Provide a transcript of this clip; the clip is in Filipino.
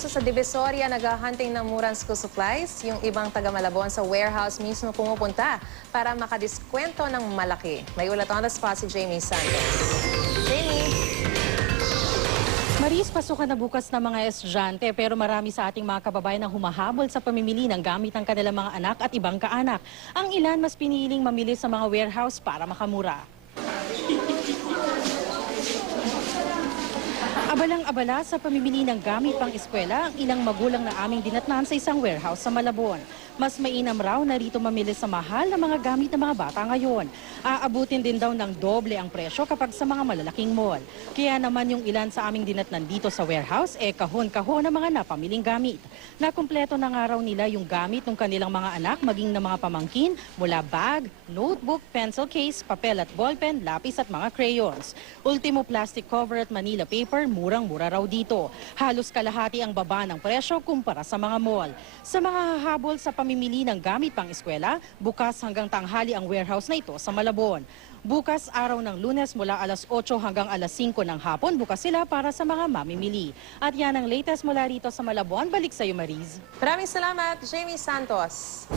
uso sa Divisoria naghahunting ng murang school supplies. Yung ibang taga Malabon sa warehouse mismo pumupunta para makadiskwento ng malaki. May ulat on the spot si Jamie Santos. Jamie! Maris, pasukan na bukas ng mga estudyante pero marami sa ating mga kababayan ang humahabol sa pamimili ng gamit ng kanilang mga anak at ibang kaanak. Ang ilan mas piniling mamili sa mga warehouse para makamura. Abalang-abala sa pamimili ng gamit pang eskwela ang ilang magulang na aming dinatnan sa isang warehouse sa Malabon. Mas mainam raw na rito mamili sa mahal na mga gamit ng mga bata ngayon. Aabutin din daw ng doble ang presyo kapag sa mga malalaking mall. Kaya naman yung ilan sa aming dinatnan dito sa warehouse, kahon-kahon ang mga napamiling gamit. Nakumpleto na nga raw nila yung gamit ng kanilang mga anak, maging ng mga pamangkin, mula bag, notebook, pencil case, papel at ballpen, lapis at mga crayons. Ultimo plastic cover at Manila paper, murang-mura raw dito. Halos kalahati ang baba ng presyo kumpara sa mga mall. Sa mga hahabol sa pamimili ng gamit pang eskwela, bukas hanggang tanghali ang warehouse na ito sa Malabon. Bukas araw ng Lunes mula alas 8 hanggang alas 5 ng hapon, bukas sila para sa mga mamimili. At yan ang latest mula rito sa Malabon. Balik sa iyo, Mariz. Maraming salamat, Jamie Santos.